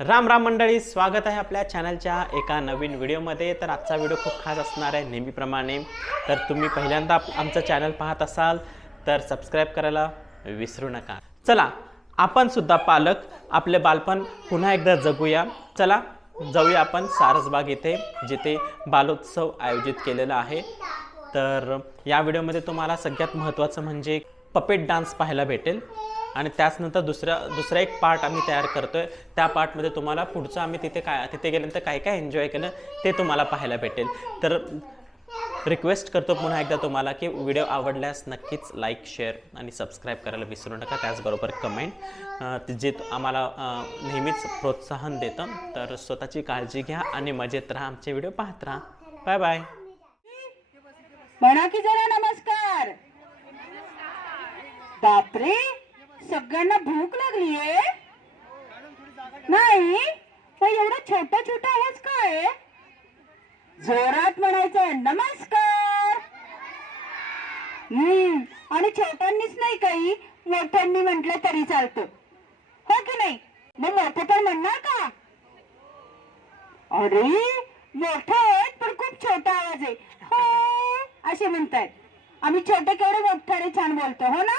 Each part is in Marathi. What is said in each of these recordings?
राम राम मंडळी स्वागत आहे आपल्या चॅनलच्या एका नवीन व्हिडिओमध्ये. तर आजचा व्हिडिओ खूप खास असणार आहे नेहमीप्रमाणे. तर तुम्ही पहिल्यांदा आप- आमचं चॅनल पाहत असाल तर सबस्क्राईब करायला विसरू नका. चला आपण सुद्धा पालक आपले बालपण पुन्हा एकदा जगूया. चला जाऊया आपण सारसबाग येथे जिथे बालोत्सव आयोजित केलेला आहे. तर या व्हिडिओमध्ये तुम्हाला सगळ्यात महत्त्वाचं म्हणजे पपेट डान्स पाहायला भेटेल. आणि त्याचनंतर दुसरा दुसरा एक पार्ट आम्ही तयार करतोय. त्या पार्टमध्ये तुम्हाला पुढचं आम्ही तिथे काय तिथे गेल्यानंतर काय काय एन्जॉय केलं ते तुम्हाला पाहायला भेटेल. तर रिक्वेस्ट करतो पुन्हा एकदा तुम्हाला की व्हिडिओ आवडल्यास नक्कीच लाईक शेअर आणि सबस्क्राईब करायला विसरू नका. त्याचबरोबर कमेंट जे आम्हाला नेहमीच प्रोत्साहन देतं. तर स्वतःची काळजी घ्या आणि मजेत राहा. आमचे व्हिडिओ पाहत राहा. बाय बाय म्हणा की जरा नमस्कार. बापरे. सगळ्यांना भूक लागलीये नाही पण एवढा छोटा छोटा आवाज काय जोरात म्हणायचंय नमस्कार! हम्म आणि छोट्यांनीच नाही काही मोठ्यांनी म्हटलं तरी चालतं. हो की नाही? मग मोठं पण म्हणणार का? अरे मोठं आहेत पण खूप छोटा आवाज आहे. हो असे म्हणतायत. आम्ही छोटे केवढे मोठ्याने छान बोलतो हो ना?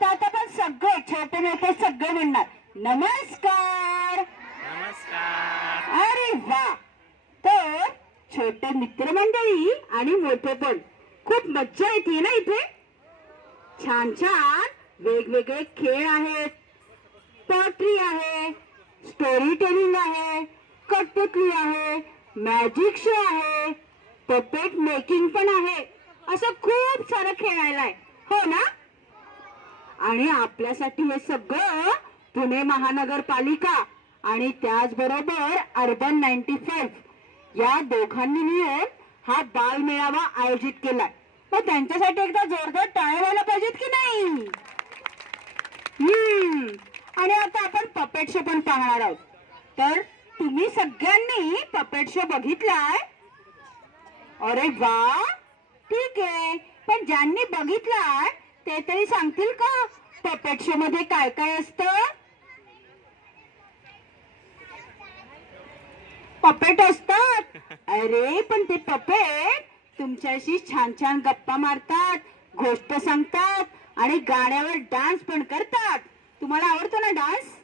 तर आता पण सगळे छोटे मोठे सगळे म्हणणार. नमस्कार. नमस्कार. अरे वा. तर छोटे मित्रमंडळी आणि मोठे पण. खूप मज्जा येते ना इथे? छान छान. वेगवेगळे खेळ आहेत. पोट्री आहे. स्टोरी टेलिंग आहे. कठपुतली आहे. मॅजिक शो आहे. पपेट मेकिंग पण आहे. असं खूप सारं खेळायला आहे. हो ना? आणि आपल्यासाठी हे सगळं पुणे महानगरपालिका आणि त्याचबरोबर अर्बन नाईन्टी फाईव्ह. या दोघांनी मिळून हा बाल मेळावा आयोजित केलाय. मग त्यांच्यासाठी एकदा जोरदार टाळ्या व्हायला पाहिजेत की नाही? हम्म. आणि आता आपण पपेट शो पण पाहणार आहोत. तर तुम्ही सगळ्यांनी पपेट शो बघितलाय? अरे वा! ठीक आहे. पण ज्यांनी बघितलाय ते तरी सांगतील का? पपेट शो मध्ये काय काय असतं? पपेट असतात. अरे पण ते पपेट तुमच्याशी छान छान गप्पा मारतात गोष्ट सांगतात आणि गाण्यावर डान्स पण करतात. तुम्हाला आवडतो ना डान्स?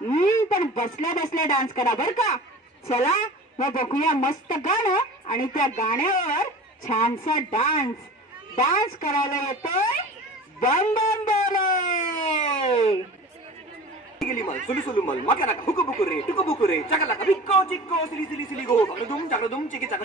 हम्म पण बसल्या बसल्या डान्स करा बर का. चला मग बघूया मस्त गाणं आणि त्या गाण्यावर छानसा डान्स. डान्स करायला येतो बम बम बोले गेली मल सुलू सुलू मल मका नका रे टुकू बुकू रे चका लाका बिक्को चिक्को सिली सिली सिली गो दुम चाकडो दुम चिकी चाका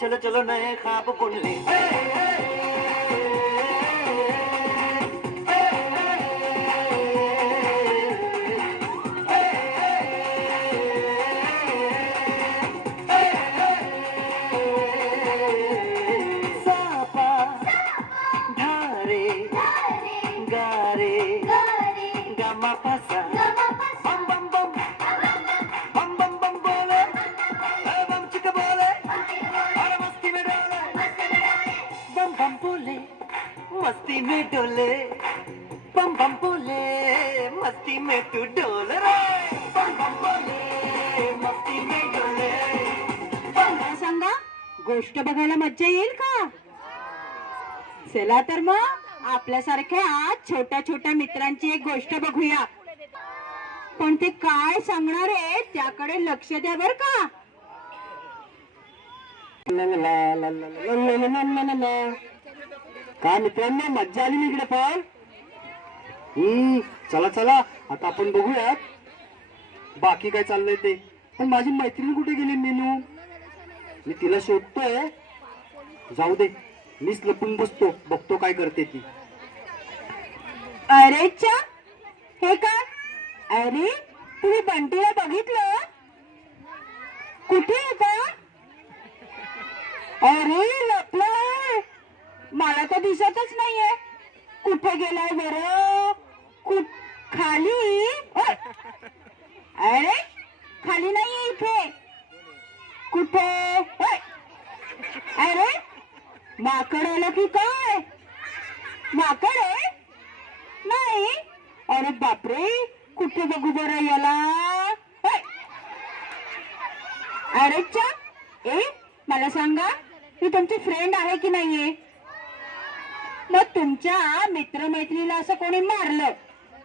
चलो चलो चलो चलो नए बम बम बोले मस्ती में तू डोल रे बम बम बोले मस्ती में डोले मला सांगा गोष्ट बघायला मज्जा येईल का चला तर मग आपल्यासारख्या छोट्या छोट्या मित्रांची एक गोष्ट बघूया पण ते काय सांगणार आहे त्याकडे लक्ष द्या बर का काय मित्रांनो मज्जा आली ना इकडे पण हम्म चला चला. आता आपण बघूयात. बाकी काय चाललंय ते. पण माझी मैत्रीण कुठे गेली मेनू? मी तिला शोधतोय. जाऊ दे. मीच लपून बसतो. बघतो काय करते ती. अरे चा. हे काय? अरे तुम्ही बंटीला बघितलं? कुठे होता अरे लपलाय. मला तर दिसतच नाहीये. कुठे गेलाय बरं? कुठ खाली अरे खाली नाहीये इथे. कुठे? अरे माकड आलं की काय? माकड आहे? नाही. अरे बापरे कुठे बघू बरं याला? अरे चा ए मला सांगा मी तुमची फ्रेंड आहे की नाहीये? मग तुमच्या मित्रमैत्रीला असं कोणी मारलं?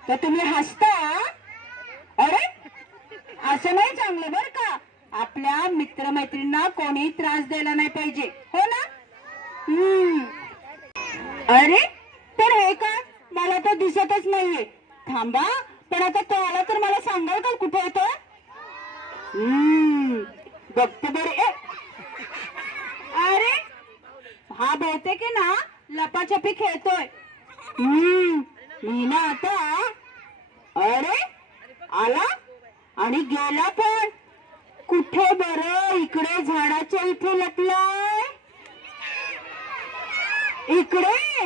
तर तुम्ही हसता? अरे असं नाही चांगलं बर का. आपल्या मित्रमैत्रींना कोणी त्रास द्यायला नाही पाहिजे. हो ना? हम्म. अरे तर हे का? मला तर दिसतच नाहीये. थांबा पण आता तो आला तर मला सांगाल का कुठे येतो हम्म. बघते बरे. ए! अरे हा बहुतेक ना लपाछपी खेळतोय. हम्म. मी ना आता अरे आला? आणि गेला पण. कुठे बर? इकडे झाडाच्या इथे लपलाय. इकडे?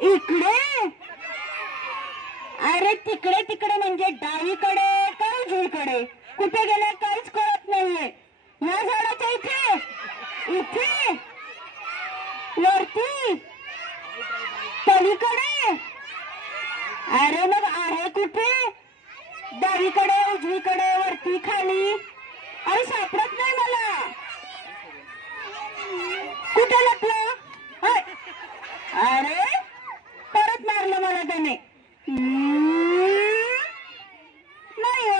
इकडे? अरे तिकडे तिकडे म्हणजे डावीकडे का उजवीकडे? कुठे गेले काहीच कळत नाहीये. या झाडाच्या इथे. इथे. वरती. पलीकडे. अरे मग आहे कुठे? डावीकडे उजवीकडे वरती खाली. अरे सापडत नाही मला. कुठे लपलं? हाय. अरे परत मारलं मला त्याने. नाही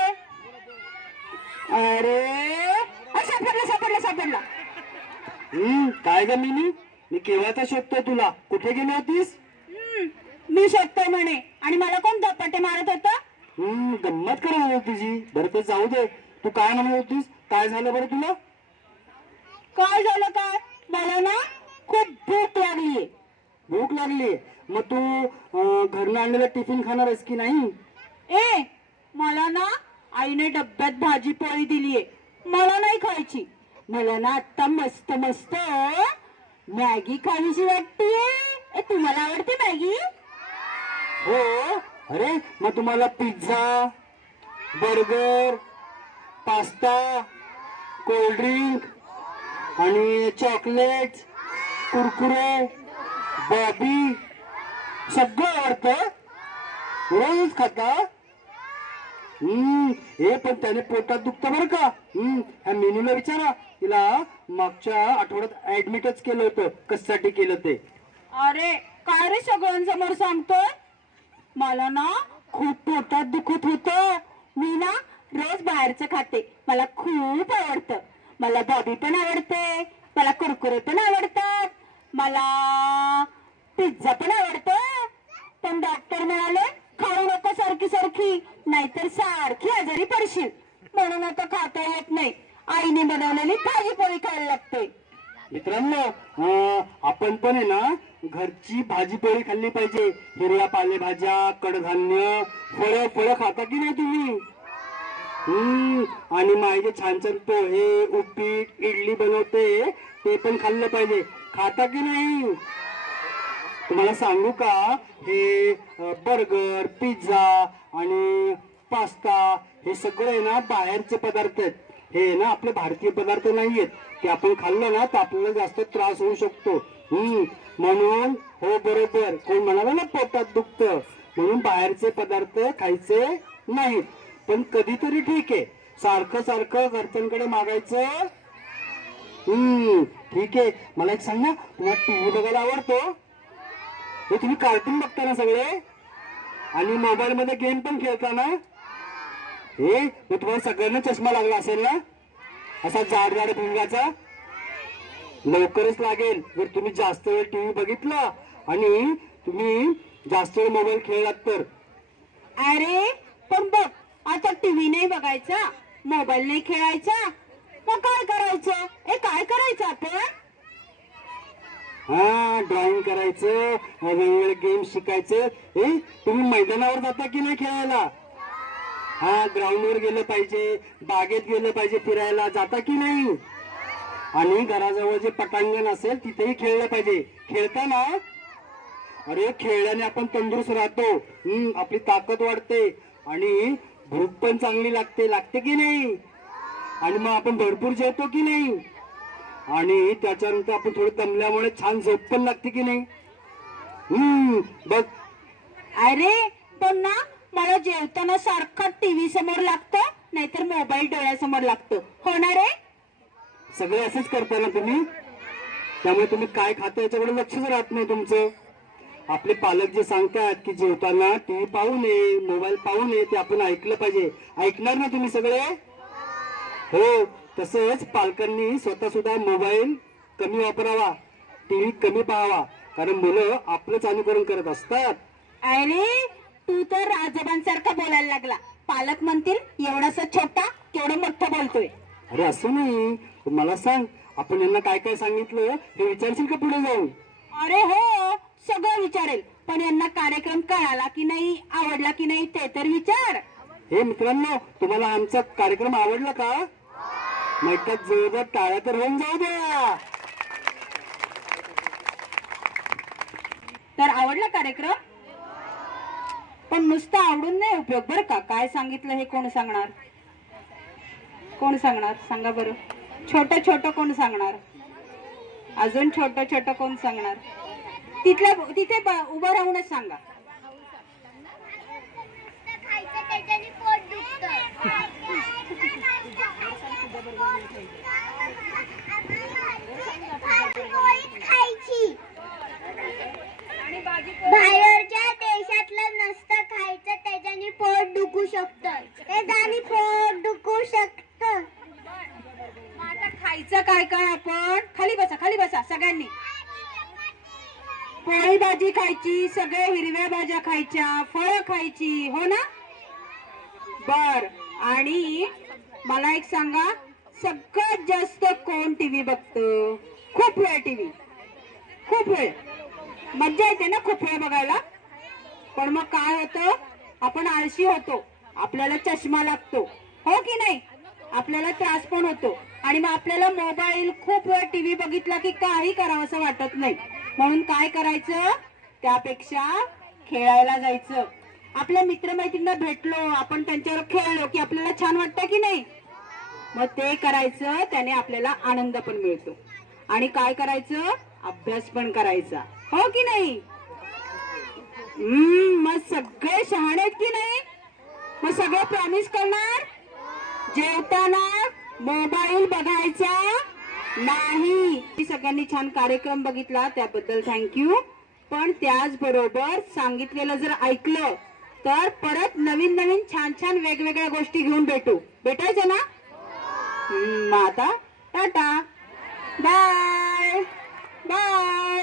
अरे अ, सापडला सापडला सापडला. हम्म काय ग मिनी? मी केव्हाचा शोधतोय तुला? कुठे गेली होतीस हम्म, मी शोधतोय म्हणे आणि मला कोण धपाटे मारत होता हम्म गंमत करत होती तुझी? बरं तर जाऊ दे. तू काय म्हणत होतीस? काय झालं बरं तुला? काय झालं काय? मला ना खूप भूक लागलीये भूक लागली? मग तू घरनं आणलेला टिफिन खाणार आहेस की नाही? ए मला ना आईने डब्यात भाजी पोळी दिलीये मला नाही खायची. मला ना आता मस्त मस्त मॅगी खावीशी वाटतीये. ए तुम्हाला आवडते मॅगी? हो. अरे मग तुम्हाला pizza burger pasta cold drink आणि चॉकलेट कुरकुरे बॉबी सगळं आवडतं रोज खाता. हम्म हे पण त्याने पोटात दुखतं बरं का? हम्म ह्या मेनूला विचारा. तिला मागच्या आठवड्यात ऍडमिटच केलं होतं. कशासाठी केलं ते? अरे काय रे सगळ्यांसमोर सांगतोय? मला ना खूप पोटात दुखत होतं. मी ना रोज बाहेरचं खाते. मला खूप आवडतं. मला बॉबी पण आवडते. मला कुरकुरे पण आवडतात. मला पिझ्झा पण आवडतं. पण डॉक्टर म्हणाले खाऊ नको सारखी सारखी. नाहीतर सारखी आजारी पडशील. म्हणून आता खाता येत नाही. आईने बनवलेली भाजी पोळी खायला लागते. मित्रांनो हो, आपण पण आहे ना घरची भाजीपोळी खाल्ली पाहिजे. हिरव्या पालेभाज्या कडधान्य फळं फळं खाता की नाही तुम्ही? हम्म आणि माहिती छान छान पोहे उपीट इडली बनवते ते पण खाल्लं पाहिजे. खाता की नाही? तुम्हाला सांगू का हे बर्गर पिझ्झा आणि पास्ता हे सगळे आहे ना बाहेरचे पदार्थ आहेत. हे ना आपले भारतीय पदार्थ नाहीयेत. ते आपण खाल्लं ना तर आपल्याला जास्त त्रास होऊ शकतो. हम्म. म्हणून हो बरोबर. कोण म्हणाला ना पोटात दुखत. म्हणून बाहेरचे पदार्थ खायचे नाहीत. पण कधीतरी ठीक आहे. सारखं सारखं घरच्यांकडे मागायचं. हम्म. ठीक आहे. मला एक सांग ना तुम्हाला टीव्ही बघायला आवडतो? हे तुम्ही कार्टून बघता ना सगळे? आणि मोबाईल मध्ये गेम पण खेळता ना? हे मग तुम्हाला सगळ्यांना चष्मा लागला असेल ना? असा जाड जाड भिंगाचा? लवकरच लागेल. जर तुम्ही जास्त वेळ टीव्ही बघितला आणि तुम्ही जास्त वेळ मोबाईल खेळलात तर. अरे पण बघ आता टीव्ही नाही बघायचा मोबाईल नाही खेळायचा. मग काय करायचं? ए काय करायचं आपण? हा ड्रॉइंग करायचं वेगवेगळे गेम शिकायचं. हे तुम्ही मैदानावर जाता की नाही खेळायला? हा ग्राउंडवर गेलं पाहिजे बागेत गेलं पाहिजे फिरायला. जाता की नाही? आणि घराजवळ जे पटांगण असेल तिथेही खेळलं पाहिजे. खेळताना अरे खेळल्याने आपण तंदुरुस्त राहतो. हम्म आपली ताकद वाढते. आणि भूक पण चांगली लागते. लागते की नाही? आणि मग आपण भरपूर जेवतो की नाही? आणि त्याच्यानंतर आपण थोडं दमल्यामुळे छान झोप पण लागते की नाही? हम्म बघ. अरे पण ना. मला जेवताना सारखं टीव्ही समोर लागतं नाहीतर मोबाईल डोळ्यासमोर लागतं. होणार आहे सगळे असेच करता ना तुम्ही? त्यामुळे तुम्ही काय खाता याच्याकडे लक्षच राहत नाही तुमचं. आपले पालक जे सांगतात की जेवताना टीव्ही पाहू नये मोबाईल पाहू नये ते आपण ऐकलं पाहिजे. ऐकणार ना तुम्ही सगळे? हो तसंच पालकांनी स्वतः सुद्धा मोबाईल कमी वापरावा टीव्ही कमी पाहावा. कारण मुलं आपलंच अनुकरण करत असतात. अरे तू तर आजोबांसारखा बोलायला लागला. पालक म्हणतील एवढासा छोटा केवढं मोठं बोलतोय. अरे असं नाही. मला सांग आपण यांना काय काय सांगितलं हे विचारशील का पुढे जाऊन? अरे हो सगळं विचारेल. पण यांना कार्यक्रम कळाला की नाही आवडला की नाही ते तर विचार. हे मित्रांनो तुम्हाला आमचा कार्यक्रम आवडला का? नाही जोरदार टाळ्या तर होऊन जाऊ द्या. तर आवडला कार्यक्रम? पण नुसतं आवडून नाही उपयोग बरं का? काय सांगितलं हे कोण सांगणार? कोण सांगणार? सांगा बरं. छोट छोट कोण सांगणार? अजून छोट छोट कोण सांगणार? तिथल्या तिथे ब- उभं राहूनच सांगा. खायचं त्याच्याने पोट दुखतं भाजी पोळीच खायची बाहेरच्या देशातलं नसतं खायचं त्याच्याने पोट दुखू शकत. त्याच्याने पोट दुखू शकत. आता खायचं काय काय आपण? खाली बसा खाली बसा सगळ्यांनी. पोळी भाजी खायची सगळे हिरव्या भाज्या खायच्या फळं खायची हो ना? बर. आणि मला एक सांगा सगळ्यात जास्त कोण टीव्ही बघतं? खूप वेळ टीव्ही. खूप वेळ. मज्जा येते ना खूप वेळ बघायला? पण मग काय होतं? आपण आळशी होतो. आपल्याला चष्मा लागतो. हो की नाही? आपल्याला त्रास पण होतो. आणि मग आपल्याला मोबाईल खूप वेळ टीव्ही बघितला की काही करावं असं वाटत नाही. म्हणून काय करायचं? त्यापेक्षा खेळायला जायचं. आपल्या मित्रमैत्रींना भेटलो. आपण त्यांच्यावर खेळलो की आपल्याला छान वाटतं की नाही? मग ते करायचं. त्याने आपल्याला आनंद पण मिळतो. आणि काय करायचं? अभ्यास पण करायचा. हो की नाही? मग सगळे शहाणे आहेत की नाही? मग सगळं प्रॉमिस करणार? जेवताना मोबाईल बघायचा? नाही. सगळ्यांनी छान कार्यक्रम बघितला त्याबद्दल थँक्यू पण त्याचबरोबर सांगितलेलं जर ऐकलं तर परत नवीन नवीन छान छान वेगवेगळ्या गोष्टी घेऊन भेटू. भेटायचं ना? मग आता टाटा. Bye bye